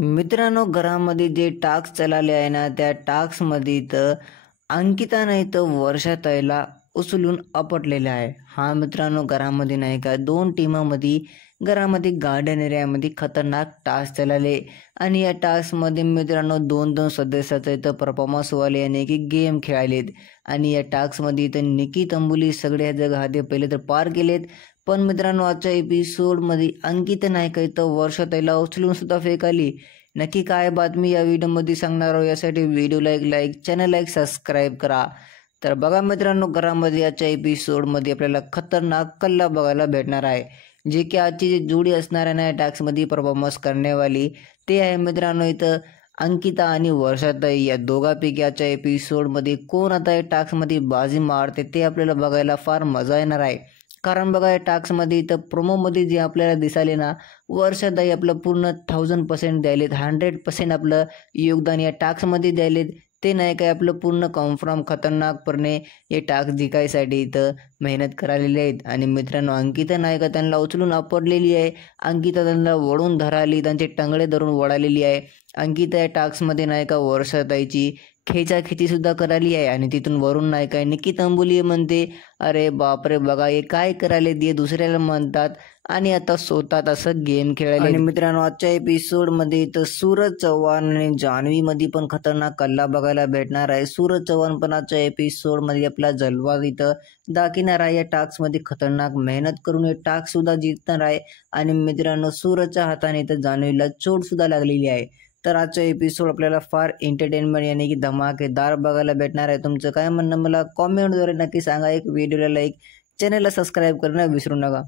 मित्रांनो, घरामध्ये जे टास्क चालले आहे ना, त्या टास्कमध्ये तर अंकिता नाही तर वर्षाताईला उचलून आपटलेलं आहे. हा मित्रांनो, घरामध्ये नाही का 2 टीमामध्ये घरामध्ये गार्डन एरियामध्ये खतरनाक टास्क चालले आणि या टास्कमध्ये मित्रांनो 2-2 सदस्याचा इथं परफॉर्मन्सवाले यानी की गेम खेळायलेत आणि या टास्कमध्ये इथं निकी तंबुली सगळ्या जगामध्ये पहिले तर पार केलेत. पण मित्रांनो, आजच्या एपिसोडमध्ये अंकिता नाही का इथं वर्षाताईला उचलून सुद्धा फेकाली. नक्की काय बातमी या व्हिडिओमध्ये सांगणार आहोत. यासाठी व्हिडिओला एक लाईक, चॅनलला एक सबस्क्राईब करा. तर बघा मित्रांनो, घरामध्ये आजच्या एपिसोडमध्ये आपल्याला खतरनाक कल्ला बघायला भेटणार आहे. जे की आजची जी जोडी असणार आहे ना टास्कमध्ये परफॉर्मन्स करण्यावाली, ते आहे मित्रांनो इथं अंकिता आणि वर्षाताई. या दोघांपैकी आजच्या एपिसोडमध्ये कोण आता या टास्कमध्ये बाजी मारते ते आपल्याला बघायला फार मजा येणार आहे. कारण बघा या टास्कमध्ये इथं प्रोमोमध्ये जे आपल्याला दिसाले ना, वर्षाताई आपलं पूर्ण 1000% द्यायलेत, 100% आपलं योगदान या टास्कमध्ये द्यायलेत. ते नाही काय आपलं पूर्ण कन्फर्म खतरनाकपणे हे टास्क जिंकायसाठी इथं मेहनत करालेली आहेत. आणि मित्रांनो, अंकिता नाही का त्यांना उचलून आपटलेली आहे. अंकिता त्यांना वळून धराली, त्यांचे टंगडे धरून वळालेली आहे. अंकिता या टास्कमध्ये नाही का वर्षाताईची खेचाखेची सुद्धा कराली आहे आणि तिथून वरून नाही काय निकी तंबुली म्हणते, अरे बापरे, बघा हे काय करायले ते दुसऱ्याला म्हणतात आणि आता स्वतः असं गेम खेळायला. आणि मित्रांनो, आजच्या एपिसोडमध्ये तर सूरज चव्हाण आणि जान्हवीमध्ये पण खतरनाक कल्ला बघायला भेटणार आहे. सूरज चव्हाण पण आजच्या एपिसोडमध्ये आपला जलवा इथं दाखवणार आहे. या टास्कमध्ये खतरनाक मेहनत करून हे टास्क सुद्धा जिंकणार आहे. आणि मित्रांनो, सूरजच्या हाताने तर जान्हवीला चोट सुद्धा लागलेली आहे. तर आजचा एपिसोड आपल्याला फार एंटरटेनमेंट यानी की धमाकेदार बघायला भेटणार आहे. तुमचं काय म्हणणं मला कॉमेंटद्वारे नक्की सांगा. एक व्हिडिओला लाईक, चॅनलला सबस्क्राईब करणं विसरू नका.